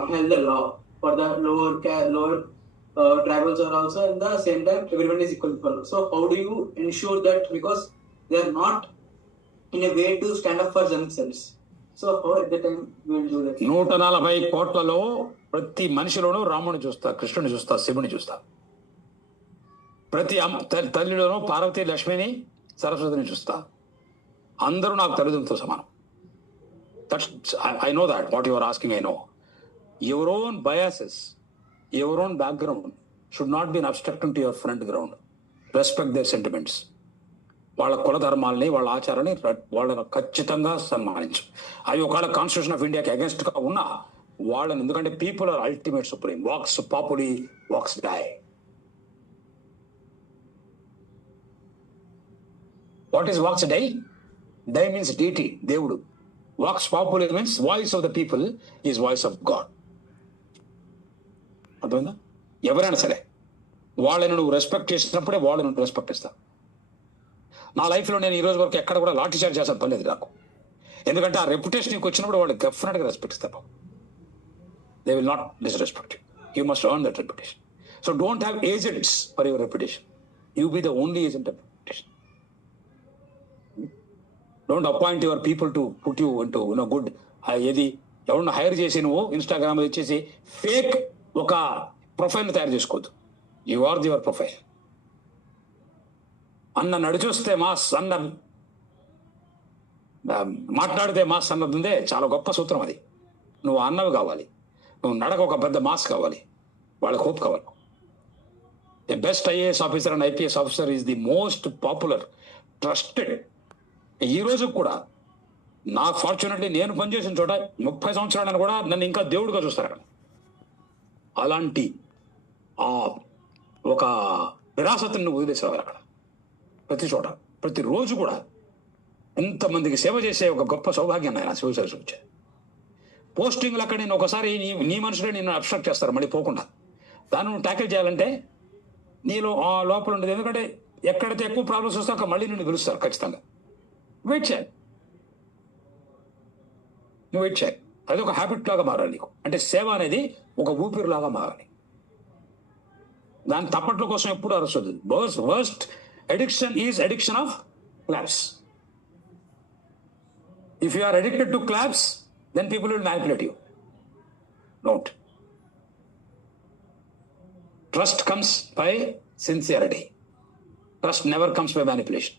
upheld the law for the lower tribals are also, at the same time everyone is equal for. So how do you ensure that, because they are not in a way to stand up for themselves, so how at the time we will do that? 140 కోట్లలో ప్రతి మనిషిలోనూ రాముని చూస్తా, కృష్ణుని చూస్తా, శివుని చూస్తా. ప్రతి తల్లిలోనూ పార్వతి, లక్ష్మిని, సరస్వతిని చూస్తా. అందరూ నాకు తల్లిదండ్రులతో సమానం. I know that what you are asking, I know. Your own biases, your own background should not be an obstruction to your front ground. Respect their sentiments. వాళ్ళ కుల ధర్మాలని, వాళ్ళ ఆచారాన్ని వాళ్ళని ఖచ్చితంగా సన్మానించు. అవి ఒకవేళ కాన్స్టిట్యూషన్ ఆఫ్ ఇండియాకి అగేన్స్ట్ గా ఉన్నా వాళ్ళని, ఎందుకంటే people are ultimate supreme. Vox populi vox dei. What is vox dei? Dei means deity, దేవుడు. Vox populi means voice of the people is voice of God. అర్థమైందా? ఎవరైనా సరే వాళ్ళని నువ్వు రెస్పెక్ట్ చేసినప్పుడే వాళ్ళు నువ్వు రెస్పెక్ట్ ఇస్తావు. నా లైఫ్లో నేను ఈ రోజు వరకు ఎక్కడ కూడా లాఠీ చార్జ్ చేసిన పని లేదు నాకు. ఎందుకంటే ఆ రెప్యుటేషన్కి వచ్చినప్పుడు వాళ్ళు డెఫినెట్గా రెస్పెక్ట్ ఇస్తారు. They will not disrespect you. You must earn that reputation. So don't have agents for your reputation. You be the only agent of reputation. Don't appoint your people to put you into good. ఏది ఎవరిని hire చేసి నువ్వు Instagram ఇచ్చేసి fake ఒక ప్రొఫైల్ని తయారు చేసుకోవద్దు. You are your profile. అన్న నడిచొస్తే మాస్, అన్న మాట్లాడితే మాస్ అన్నది ఉందే, చాలా గొప్ప సూత్రం అది. నువ్వు అన్నవి కావాలి, నువ్వు నడక ఒక పెద్ద మాస్ కావాలి, వాళ్ళకి హోప్ కావాలి. The best IAS officer and IPS officer is the most popular, trusted. ఈ రోజు కూడా నాకు ఫార్చునేట్లీ నేను పనిచేసిన చోట 30 సంవత్సరాలను కూడా నన్ను ఇంకా దేవుడిగా చూస్తారు అక్కడ. అలాంటి ఒక విరాసతను నువ్వు వదిలేసేవారు అక్కడ. ప్రతి చోట ప్రతిరోజు కూడా ఎంతమందికి సేవ చేసే ఒక గొప్ప సౌభాగ్యం ఆయన సివిల్ సర్వీస్ వచ్చారు. పోస్టింగ్లు అక్కడ నేను ఒకసారి నీ మనుషులే నిన్ను అబ్స్ట్రక్ట్ చేస్తారు మళ్ళీ పోకుండా. దాన్ని నువ్వు ట్యాకిల్ చేయాలంటే నీలో ఆ లోపల ఉండదు. ఎందుకంటే ఎక్కడైతే ఎక్కువ ప్రాబ్లమ్స్ వస్తే అక్కడ మళ్ళీ నిన్ను పిలుస్తారు ఖచ్చితంగా. వెయిట్ చేయాలి, నువ్వు వెయిట్ చేయాలి. అది ఒక హ్యాబిట్ లాగా మారాలి నీకు. అంటే సేవ అనేది ఒక ఊపిరిలాగా మారాలి. దాని తప్పట్ల కోసం ఎప్పుడు అరస్తుంది. Worst addiction is addiction of claps. If you are addicted to claps, then people will manipulate you. Don't. Trust comes by sincerity. Trust never comes by manipulation.